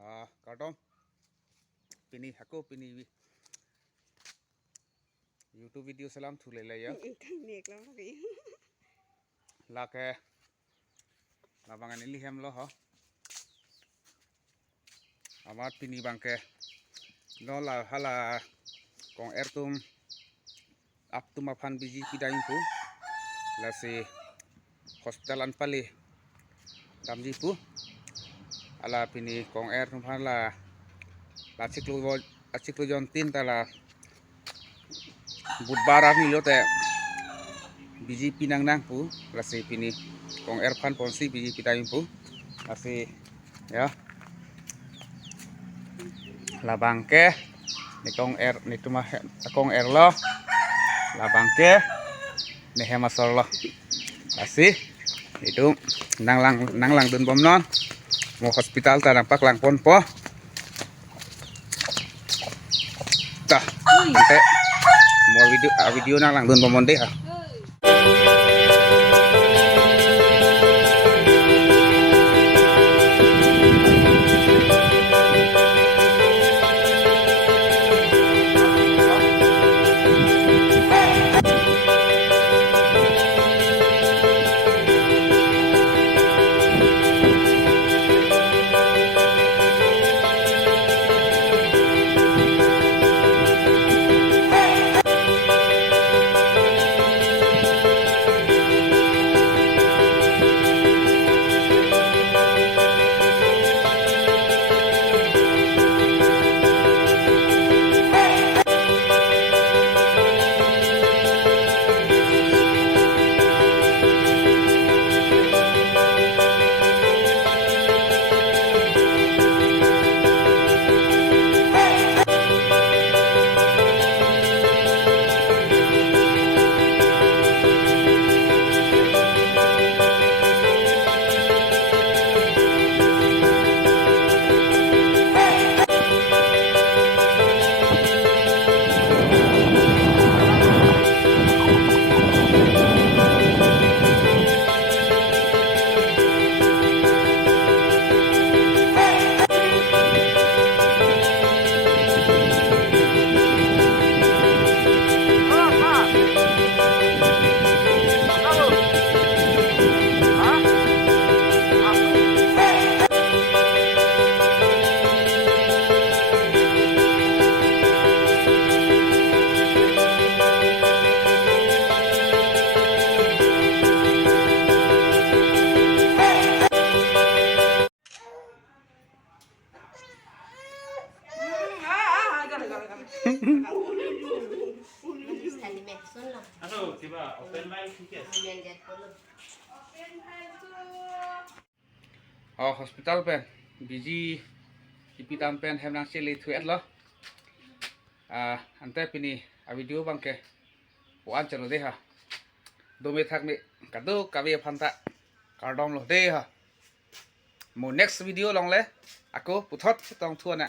Kartom pini aku pini YouTube video salam thule la ya la ke labangan ini hem lo ha amat pini bangke no la hala kong ertum up to mapan biji pidain pu la se hospitalan pali damji pu ala pini kong er tumhan la ciklu jontin tala budbar ni lo te biji pinang nang pu la se pini kong er pan ponsi biji pidain pu la se ya la bangke ni kong er ni tuma kong er lo la bangke ni hemasol lo kasih itu nang lang dun bom non mau hospital ta nampak lang pon po tah ante mau video nang lang dun bom deh ha Oh hospital pen biji ipitam pen hem nang sili thuet lo ante pini a video bangke wan chalo de ha dome thak me kadu kabe phanta kardom lo de ha mo next video long le ako puthot tong thuana